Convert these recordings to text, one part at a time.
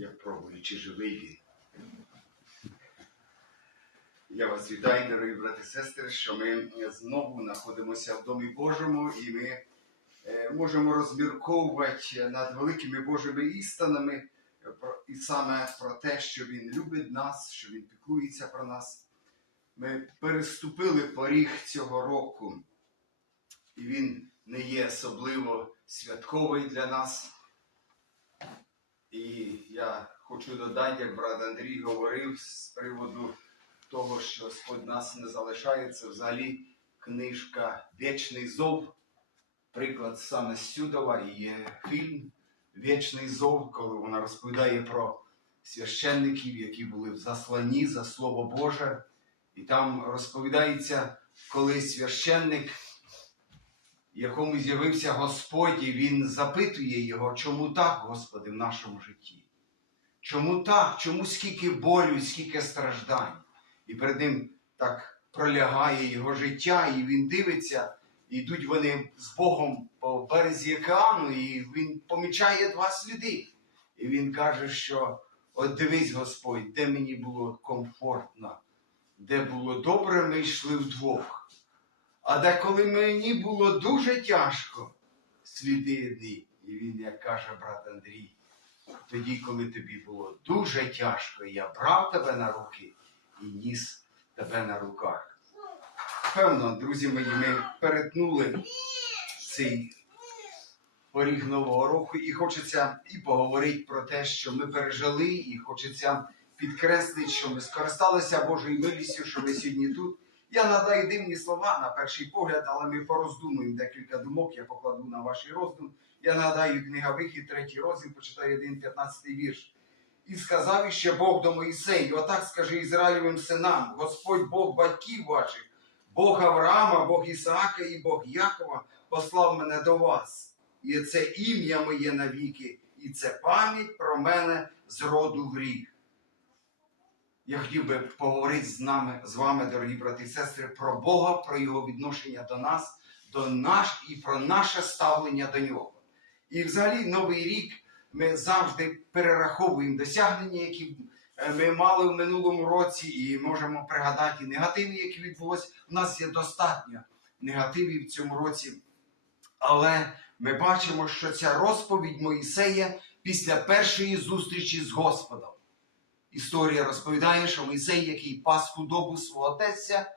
Я пробую, чи живий він. Я вас вітаю, дорогі брати і сестри, що ми знову знаходимося в Домі Божому і ми е, можемо розмірковувати над великими Божими істинами е, і саме про те, що Він любить нас, що Він піклується про нас. Ми переступили поріг цього року, і він не є особливо святковий для нас. І я хочу додати, як брат Андрій говорив з приводу того, що Господь нас не залишає, це взагалі книжка Вічний зов. Приклад саме Сюдова є фільм Вічний зов, коли вона розповідає про священників, які були в засланні за Слово Боже. І там розповідається, коли священник, якому з'явився Господь, і він запитує його, чому так, Господи, в нашому житті? Чому так? Чому скільки болю, скільки страждань? І перед ним так пролягає його життя, і він дивиться, і йдуть вони з Богом по березі океану, і він помічає два сліди. І він каже, що от дивись, Господь, де мені було комфортно, де було добре, ми йшли вдвох. А де коли мені було дуже тяжко, сліди одні. І він, як каже брат Андрій, тоді, коли тобі було дуже тяжко, я брав тебе на руки і ніс тебе на руках. Певно, друзі мої, ми перетнули цей поріг Нового року, і хочеться і поговорити про те, що ми пережили, і хочеться підкреслити, що ми скористалися Божою милістю, що ми сьогодні тут. Я надаю дивні слова на перший погляд, але ми пороздумуємо декілька думок, я покладу на ваші роздум. Я нагадаю книга Вихід, третій розділ, почитаю 1, 15 вірш. І сказав іще Бог до Моїсею, отак скажи Ізраїлевим синам, Господь Бог батьків ваших, Бог Авраама, Бог Ісаака і Бог Якова послав мене до вас. І це ім'я моє навіки, і це пам'ять про мене з роду в рік. Я хотів би поговорити з нами, з вами, дорогі брати і сестри, про Бога, про Його відношення до нас, до наш і про наше ставлення до нього. І взагалі новий рік ми завжди перераховуємо досягнення, які е, ми мали в минулому році, і можемо пригадати негативи, які відбулись. У нас є достатньо негативів в цьому році. Але ми бачимо, що ця розповідь Моїсея після першої зустрічі з Господом. Історія розповідає, що Мойсей, який пас худобу свого тестя,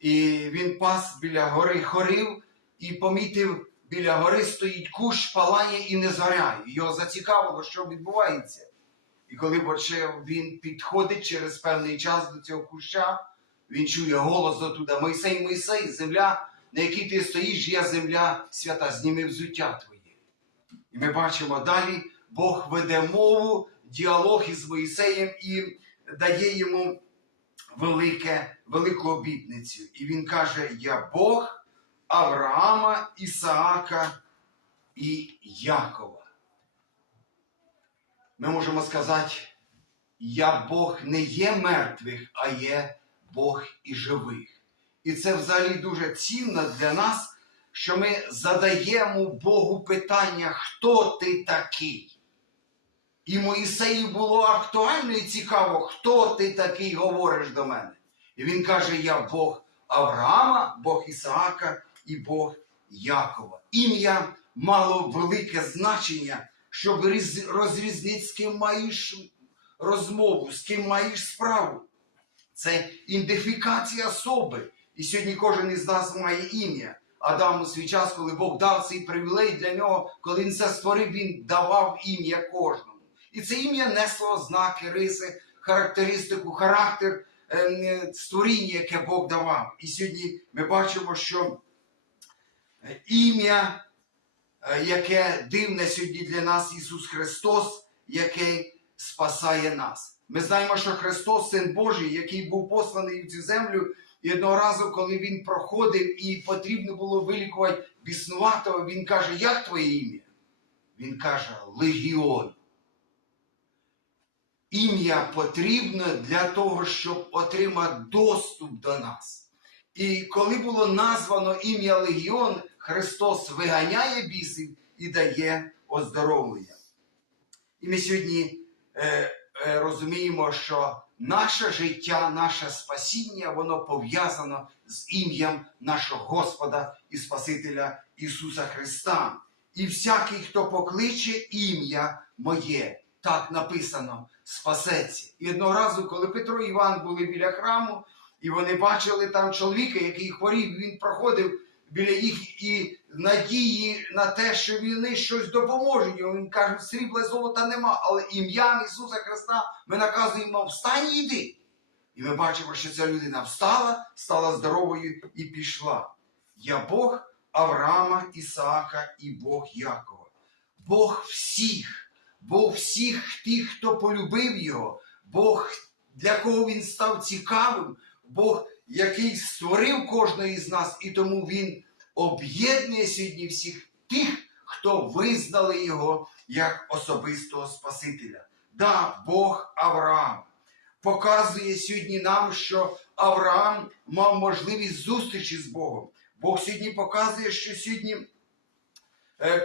і він пас біля гори хорив і помітив, біля гори стоїть кущ, палає і не згоряє. Його зацікавило, що відбувається. І коли він підходить через певний час до цього куща, він чує голос отуда: Мойсей, Мойсей, земля, на якій ти стоїш, є земля свята, зніми взуття твоє. І ми бачимо далі, Бог веде мову, діалог із Моїсеєм і дає йому велике, велику обітницю. І він каже: Я Бог Авраама, Ісаака і Якова. Ми можемо сказати, я Бог не є мертвих, а є Бог і живих. І це взагалі дуже цінно для нас, що ми задаємо Богу питання, хто ти такий? І Моїсею було актуально і цікаво, хто ти такий говориш до мене. І він каже: Я Бог Авраама, Бог Ісаака і Бог Якова. Ім'я мало велике значення, щоб розрізнити, з ким маєш розмову, з ким маєш справу. Це ідентифікація особи. І сьогодні кожен із нас має ім'я. Адам у свій час, коли Бог дав цей привілей для нього, коли він це створив, він давав ім'я кожному. І це ім'я несло ознаки, риси, характеристику, характер е, е, створіння, яке Бог давав. І сьогодні ми бачимо, що е, ім'я, яке дивне сьогодні для нас Ісус Христос, який спасає нас. Ми знаємо, що Христос, Син Божий, який був посланий в цю землю, і одного разу, коли він проходив і потрібно було вилікувати біснуватого, він каже: Як твоє ім'я? Він каже Легіон. Ім'я потрібно для того, щоб отримати доступ до нас. І коли було названо ім'я Легіон, Христос виганяє бісів і дає оздоровлення. І ми сьогодні е, е, розуміємо, що наше життя, наше спасіння, воно пов'язано з ім'ям нашого Господа і Спасителя Ісуса Христа. І всякий, хто покличе ім'я моє, так написано, спасеться. І одного разу, коли Петро і Іван були біля храму, і вони бачили там чоловіка, який хворів, він проходив біля їх і надії на те, що вони щось допоможуть. йому. Він каже, срібла золота нема, але ім'ям Ісуса Христа ми наказуємо встань і йди. І ми бачимо, що ця людина встала, стала здоровою і пішла. Я Бог Авраама, Ісаака і Бог Якова. Бог всіх, Бог всіх тих, хто полюбив його, Бог, для кого він став цікавим, Бог, який створив кожного із нас, і тому він об'єднує сьогодні всіх тих, хто визнали його як особистого Спасителя. Да, Бог Авраам показує сьогодні нам, що Авраам мав можливість зустрічі з Богом. Бог сьогодні показує, що сьогодні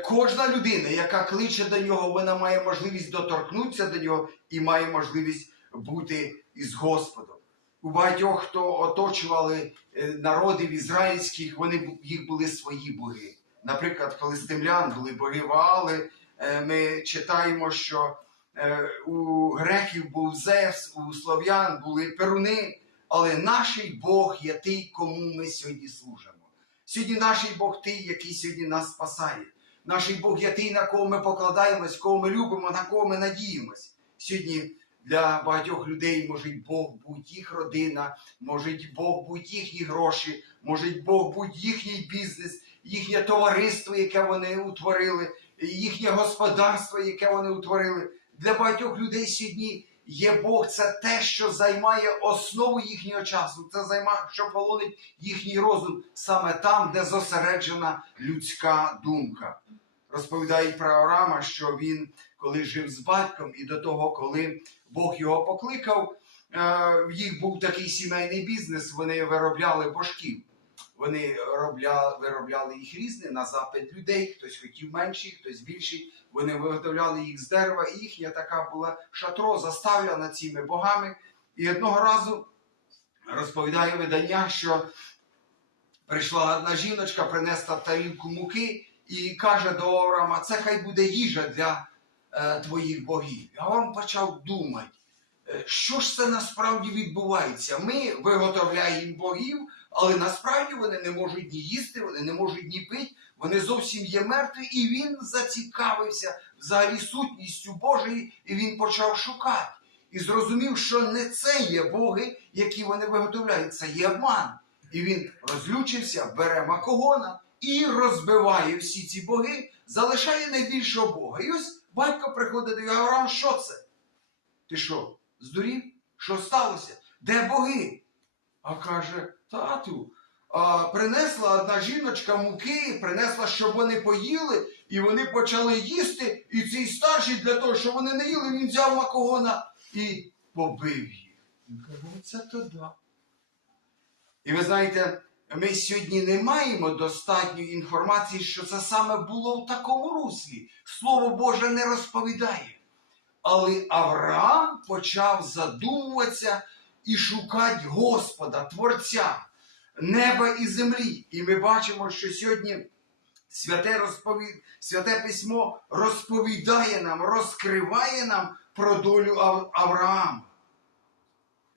кожна людина, яка кличе до нього, вона має можливість доторкнутися до нього і має можливість бути із Господом. У багатьох, хто оточували е, народів ізраїльських, вони їх були свої боги. Наприклад, коли стемлян були боги Ваали, е, ми читаємо, що е, у греків був Зевс, у слов'ян були перуни, але наш Бог є той, кому ми сьогодні служимо. Сьогодні наш Бог той, який сьогодні нас спасає. Наш Бог є той, на кого ми покладаємось, кого ми любимо, на кого ми надіємось. Сьогодні для багатьох людей може Бог бути їх родина, може Бог бути їхні гроші, може Бог бути їхній бізнес, їхнє товариство, яке вони утворили, їхнє господарство, яке вони утворили. Для багатьох людей сьогодні є Бог, це те, що займає основу їхнього часу, це займає, що полонить їхній розум саме там, де зосереджена людська думка. Розповідають про Авраама, що він, коли жив з батьком, і до того, коли Бог його покликав, е, в їх був такий сімейний бізнес, вони виробляли божків. Вони робля, виробляли їх різні на запит людей, хтось хотів менші, хтось більші. Вони виготовляли їх з дерева, і їхня така була шатро, заставлена цими богами. І одного разу розповідає видання, що прийшла одна жіночка, принесла тарілку муки і каже до Авраама, це хай буде їжа для е, твоїх богів. А Авраам почав думати, е, що ж це насправді відбувається. Ми виготовляємо богів, але насправді вони не можуть ні їсти, вони не можуть ні пити, вони зовсім є мертві, і він зацікавився взагалі сутністю Божої, і він почав шукати. І зрозумів, що не це є боги, які вони виготовляють, це є обман. І він розлючився, бере макогона і розбиває всі ці боги, залишає найбільшого Бога. І ось батько приходить до його, Авраам, що це? Ти що, здурів? Що сталося? Де боги? А каже, тату, а принесла одна жіночка муки, принесла, щоб вони поїли, і вони почали їсти, і цей старший для того, щоб вони не їли, він взяв макогона і побив їх. Він каже, оце то да. І ви знаєте, ми сьогодні не маємо достатньої інформації, що це саме було в такому руслі. Слово Боже не розповідає. Але Авраам почав задумуватися і шукати Господа, Творця, неба і землі. І ми бачимо, що сьогодні святе, розповід... святе письмо розповідає нам, розкриває нам про долю Ав... Авраама.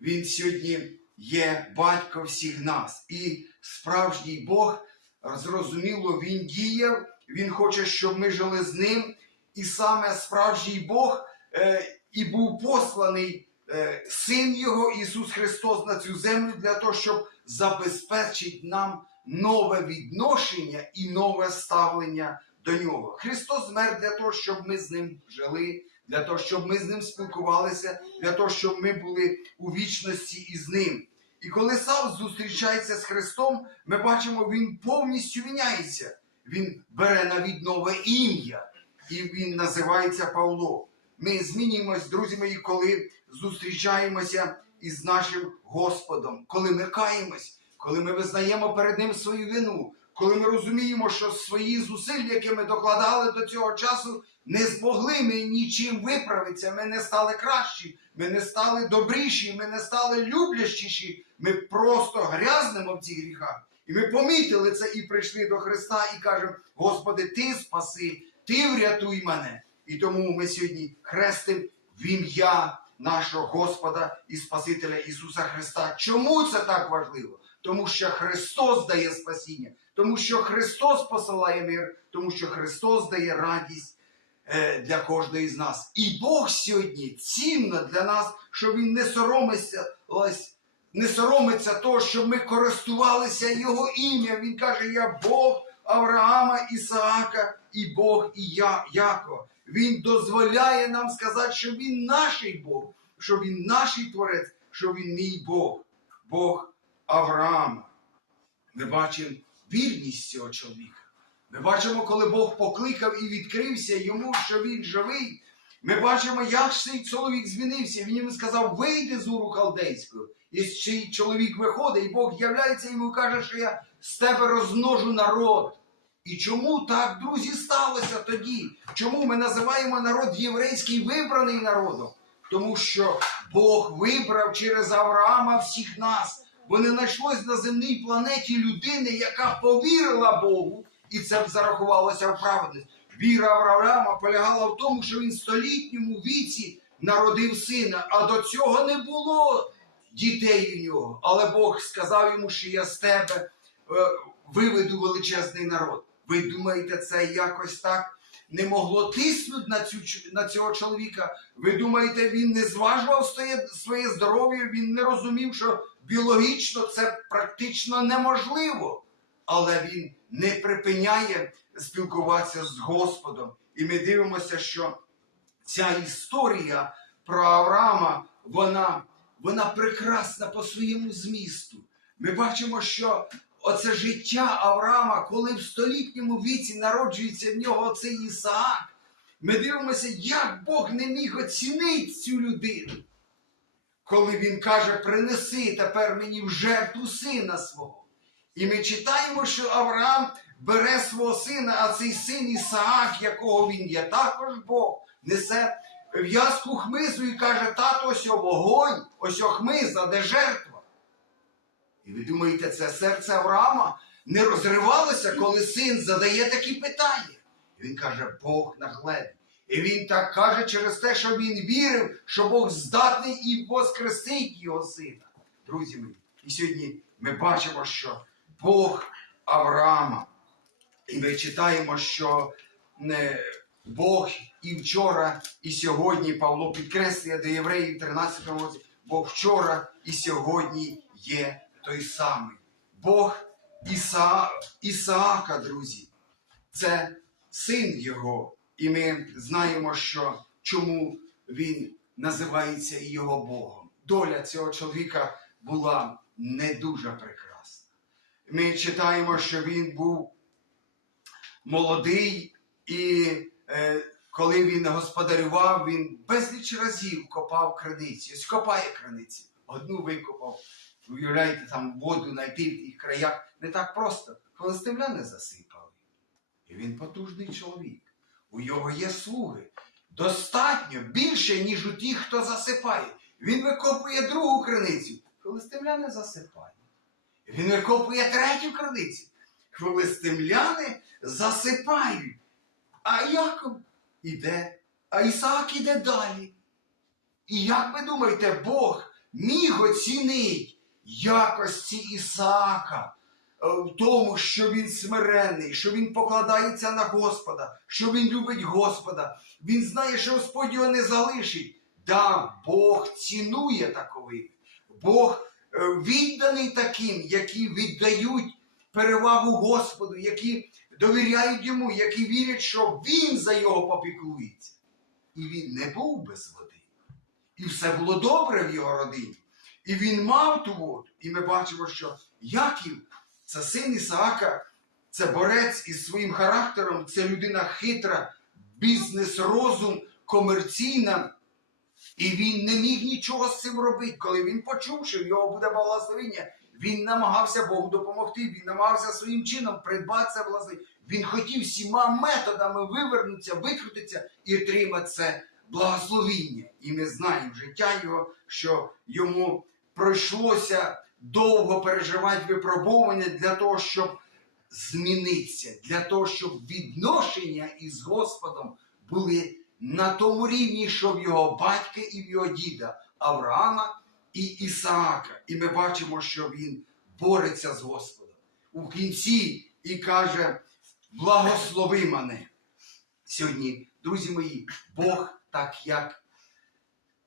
Він сьогодні є батько всіх нас. І справжній Бог, зрозуміло, він діяв, він хоче, щоб ми жили з ним. І саме справжній Бог е, і був посланий е, Син Його Ісус Христос на цю землю для того, щоб забезпечити нам нове відношення і нове ставлення до нього. Христос змер для того, щоб ми з ним жили, для того, щоб ми з ним спілкувалися, для того, щоб ми були у вічності із ним. І коли сам зустрічається з Христом, ми бачимо, він повністю міняється. Він бере навіть нове ім'я, і він називається Павло. Ми змінюємось, друзі мої, коли зустрічаємося із нашим Господом, коли ми каємось, коли ми визнаємо перед Ним свою вину, коли ми розуміємо, що свої зусилля, які ми докладали до цього часу, не змогли ми нічим виправитися. Ми не стали кращі, ми не стали добріші, ми не стали люблящіші. Ми просто грязнемо в цих гріхах. І ми помітили це і прийшли до Христа і кажемо: Господи, Ти спаси, Ти врятуй мене. І тому ми сьогодні хрестим в ім'я нашого Господа і Спасителя Ісуса Христа. Чому це так важливо? Тому що Христос дає спасіння, тому що Христос посилає мир, тому що Христос дає радість е, для кожної з нас. І Бог сьогодні цінно для нас, що Він не соромиться, не соромиться того, щоб ми користувалися Його ім'ям. Він каже: Я Бог Авраама, Ісаака і Бог і я, Якова. Він дозволяє нам сказати, що Він наш Бог, що Він наш Творець, що Він мій Бог, Бог Авраама. Ми бачимо вірність цього чоловіка. Ми бачимо, коли Бог покликав і відкрився йому, що він живий. Ми бачимо, як цей чоловік змінився. Він йому сказав: вийди з уру халдейського. І цей чоловік виходить, і Бог являється йому і каже, що я з тебе розмножу народ. І чому так, друзі, сталося тоді? Чому ми називаємо народ єврейський вибраний народом? Тому що Бог вибрав через Авраама всіх нас, бо не знайшлось на земній планеті людини, яка повірила Богу, і це б зарахувалося в праведність. Віра Авраама полягала в тому, що він столітньому віці народив сина, а до цього не було дітей у нього. Але Бог сказав йому, що я з тебе е, виведу величезний народ. Ви думаєте, це якось так не могло тиснути на, цю, на цього чоловіка? Ви думаєте, він не зважував своє, своє здоров'я, він не розумів, що біологічно це практично неможливо. Але він не припиняє спілкуватися з Господом. І ми дивимося, що ця історія про Авраама, вона, вона прекрасна по своєму змісту. Ми бачимо, що оце життя Авраама, коли в столітньому віці народжується в нього оцей Ісаак. Ми дивимося, як Бог не міг оцінити цю людину. Коли він каже, принеси тепер мені в жертву сина свого. І ми читаємо, що Авраам бере свого сина, а цей син Ісаак, якого він є, також Бог, несе в'язку хмизу і каже, тато, ось о вогонь, ось о хмиза, де жертва. І ви думаєте, це серце Авраама не розривалося, коли син задає такі питання. І він каже, Бог на хлебі. І він так каже через те, що він вірив, що Бог здатний і воскресить його сина. Друзі мої, і сьогодні ми бачимо, що Бог Авраама. І ми читаємо, що не, Бог і вчора, і сьогодні Павло підкреслює до євреїв 13 році, Бог вчора і сьогодні є той самий. Бог Іса... Ісаака, друзі, це син його. І ми знаємо, що чому він називається його Богом. Доля цього чоловіка була не дуже прекрасна. Ми читаємо, що він був молодий, і е, коли він господарював, він безліч разів копав криниці. Ось копає криниці. Одну викопав. Уявляєте, там воду в тих краях не так просто. Филистимляни засипали. І він потужний чоловік. У його є слуги. Достатньо більше, ніж у тих, хто засипає. Він викопує другу криницю. Филистимляни засипають. Він викопує третю криницю. Филистимляни засипають. А Яков іде, а Ісаак іде далі. І як ви думаєте, Бог міг оцінити якості Ісаака е, в тому, що він смирений, що він покладається на Господа, що він любить Господа. Він знає, що Господь його не залишить. Да, Бог цінує такових. Бог е, відданий таким, які віддають перевагу Господу, які довіряють йому, які вірять, що він за його попіклується. І він не був без води. І все було добре в його родині. І він мав ту воду. І ми бачимо, що Яків, це син Ісаака, це борець із своїм характером, це людина хитра, бізнес-розум, комерційна. І він не міг нічого з цим робити. Коли він почув, що в його буде благословення, Він намагався Богу допомогти, він намагався своїм чином придбати це власне. Він хотів всіма методами вивернутися, викрутитися і отримати це благословіння. І ми знаємо життя його, що йому пройшлося довго переживати випробування для того, щоб змінитися, для того, щоб відношення із Господом були на тому рівні, що в його батька і в його діда Авраама і Ісаака. І ми бачимо, що він бореться з Господом. У кінці і каже: благослови мене. Сьогодні, друзі мої, Бог, так як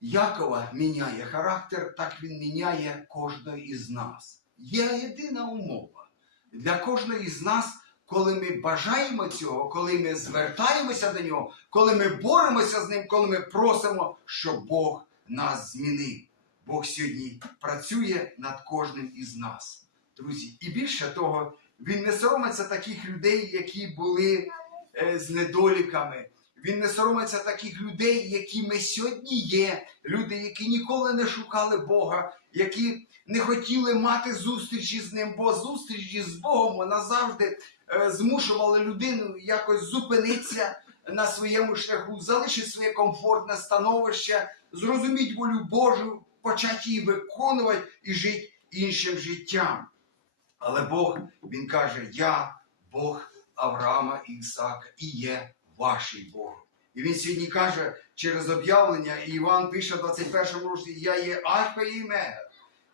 Якова міняє характер, так він міняє кожного із нас. Є єдина умова для кожного із нас, коли ми бажаємо цього, коли ми звертаємося до нього, коли ми боремося з ним, коли ми просимо, щоб Бог нас змінив. Бог сьогодні працює над кожним із нас, друзі. І більше того, він не соромиться таких людей, які були е, з недоліками. Він не соромиться таких людей, які ми сьогодні є. Люди, які ніколи не шукали Бога, які не хотіли мати зустрічі з ним, бо зустрічі з Богом вона завжди е, змушувала людину якось зупинитися на своєму шляху, залишити своє комфортне становище, зрозуміти волю Божу, почати її виконувати і жити іншим життям. Але Бог, Він каже: Я Бог Авраама і Ісаака і є вашим Богом. І він сьогодні каже через об'явлення, і Іван пише в 21 році, я є Альфа і Омега.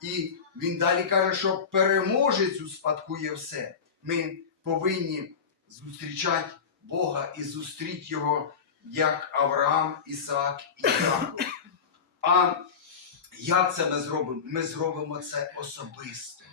І він далі каже, що переможець успадкує все. Ми повинні зустрічати Бога і зустріти Його як Авраам, Ісаак і Яков. А як це ми зробимо? Ми зробимо це особисто,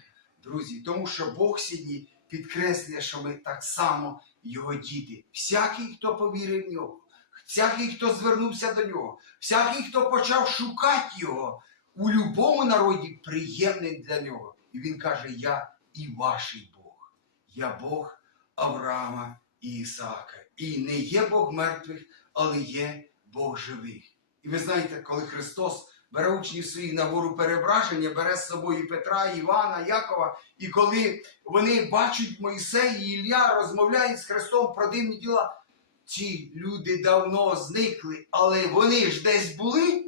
друзі, тому що Бог сьогодні підкреслює, що ми так само його діти. Всякий, хто повірив в нього, всякий, хто звернувся до нього, всякий, хто почав шукати його, у любому народі приємний для нього. І він каже: Я і ваш Бог. Я Бог Авраама і Ісаака. І не є Бог мертвих, але є Бог живих. І ви знаєте, коли Христос бере учнів своїх на гору перебраження, бере з собою Петра, Івана, Якова, і коли вони бачать Мойсей і Ілля, розмовляють з Христом про дивні діла, ці люди давно зникли, але вони ж десь були.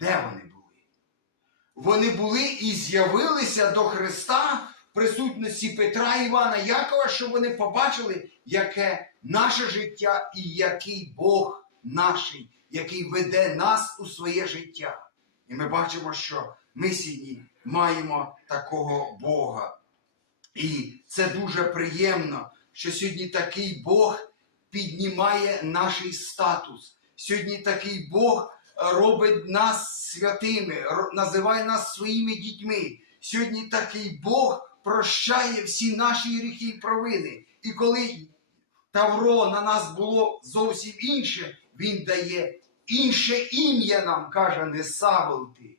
Де вони були? Вони були і з'явилися до Христа в присутності Петра, Івана, Якова, щоб вони побачили, яке наше життя і який Бог наший, який веде нас у своє життя. І ми бачимо, що ми сьогодні маємо такого Бога. І це дуже приємно, що сьогодні такий Бог піднімає наш статус. Сьогодні такий Бог робить нас святими, називає нас своїми дітьми. Сьогодні такий Бог прощає всі наші гріхи і провини. І коли Тавро на нас було зовсім інше, він дає інше ім'я нам, каже, не Савол ти,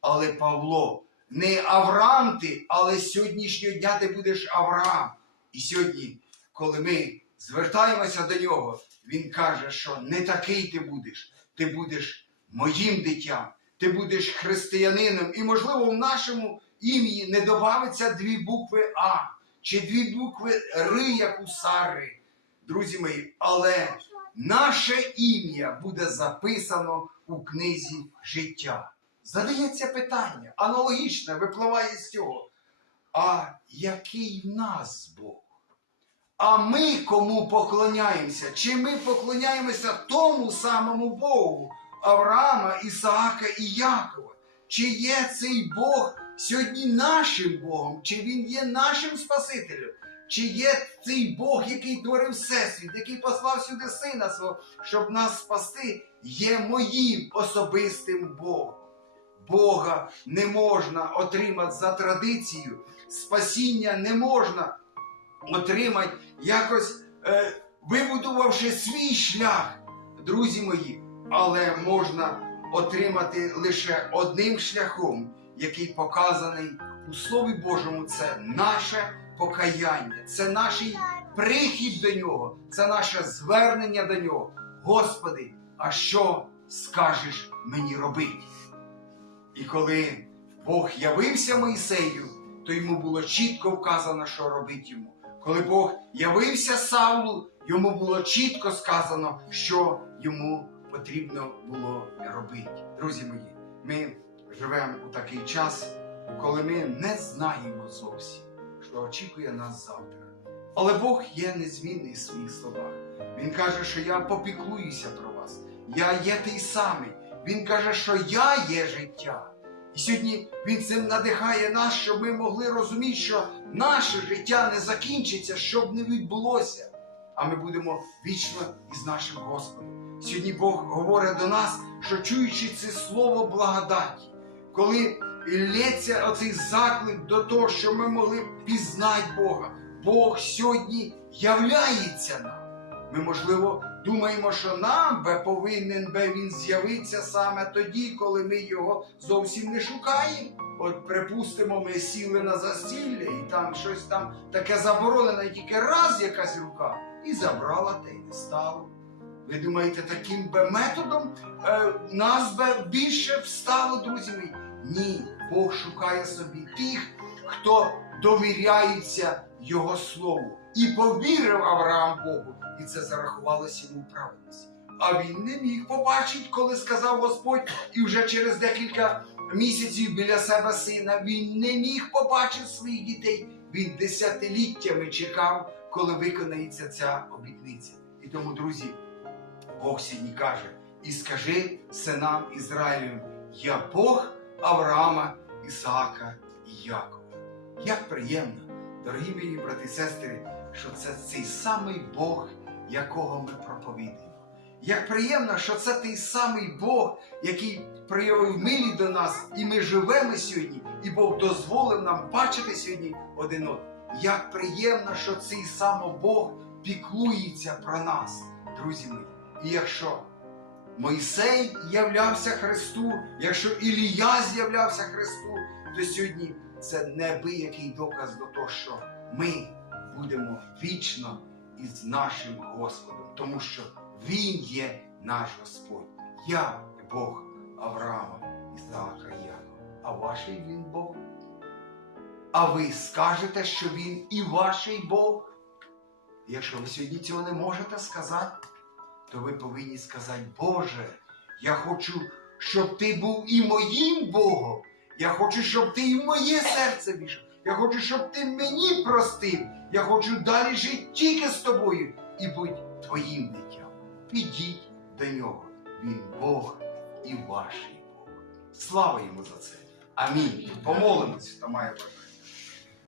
але Павло. Не Авраам ти, але сьогоднішнього дня ти будеш Авраам. І сьогодні, коли ми звертаємося до нього, він каже, що не такий ти будеш, ти будеш моїм дитям, ти будеш християнином. І, можливо, в нашому ім'ї не добавиться дві букви А чи дві букви Р, як у Сари, друзі мої, але наше ім'я буде записано у книзі життя. Задається питання, аналогічне випливає з цього. А який в нас Бог? А ми кому поклоняємося? Чи ми поклоняємося тому самому Богу Авраама, Ісаака і Якова? Чи є цей Бог сьогодні нашим Богом? Чи Він є нашим Спасителем? Чи є цей Бог, який творив Всесвіт, який послав сюди сина свого, щоб нас спасти, є моїм особистим Богом? Бога не можна отримати за традицію, спасіння не можна отримати, якось е, вибудувавши свій шлях, друзі мої, але можна отримати лише одним шляхом, який показаний у Слові Божому. Це наше покаяння, це наш прихід до нього, це наше звернення до нього. Господи, а що скажеш мені робити? І коли Бог явився Моїсею, то йому було чітко вказано, що робити йому. Коли Бог явився Саулу, йому було чітко сказано, що йому потрібно було робити. Друзі мої, ми живемо у такий час, коли ми не знаємо зовсім, що очікує нас завтра. Але Бог є незмінний в своїх словах. Він каже, що я попіклуюся про вас. Я є той самий. Він каже, що я є життя. І сьогодні він цим надихає нас, щоб ми могли розуміти, що наше життя не закінчиться, що б не відбулося. А ми будемо вічно із нашим Господом. Сьогодні Бог говорить до нас, що чуючи це слово благодаті, коли лється оцей заклик до того, що ми могли пізнати Бога, Бог сьогодні являється нам. Ми, можливо, думаємо, що нам би повинен би він з'явитися саме тоді, коли ми його зовсім не шукаємо. От, припустимо, ми сіли на застілля, і там щось там таке заборонене, і тільки раз якась рука, і забрала те й не стало. Ви думаєте, таким би методом е, нас би більше встало, друзі мої? Ні, Бог шукає собі тих, хто довіряється Його Слову. І повірив Авраам Богу, і це зарахувалося йому праведність. А він не міг побачити, коли сказав Господь, і вже через декілька місяців біля себе сина він не міг побачити своїх дітей. Він десятиліттями чекав, коли виконається ця обітниця. І тому, друзі, Бог сьогодні каже: і скажи синам Ізраїлю, я Бог Авраама, Ісаака і Якова. Як приємно, дорогі мої брати і сестри, що це цей самий Бог, якого ми проповідуємо. Як приємно, що це той самий Бог, який проявив милі до нас, і ми живемо сьогодні, і Бог дозволив нам бачити сьогодні один одного. Як приємно, що цей самий Бог піклується про нас, друзі мої. І якщо Мойсей являвся Христу, якщо Ілія з'являвся Христу, то сьогодні це неабиякий доказ до того, що ми будемо вічно із нашим Господом, тому що Він є наш Господь. Я Бог Авраама, Ісаака і Якова. А ваш він Бог? А ви скажете, що він і ваш Бог? Якщо ви сьогодні цього не можете сказати, то ви повинні сказати, Боже, я хочу, щоб ти був і моїм Богом. Я хочу, щоб ти і в моє серце війшов. Я хочу, щоб ти мені простив. Я хочу далі жити тільки з тобою і будь твоїм дитям. Підіть до нього. Він Бог і ваш Бог. Слава йому за це. Амінь. Помолимось, хто має бажання.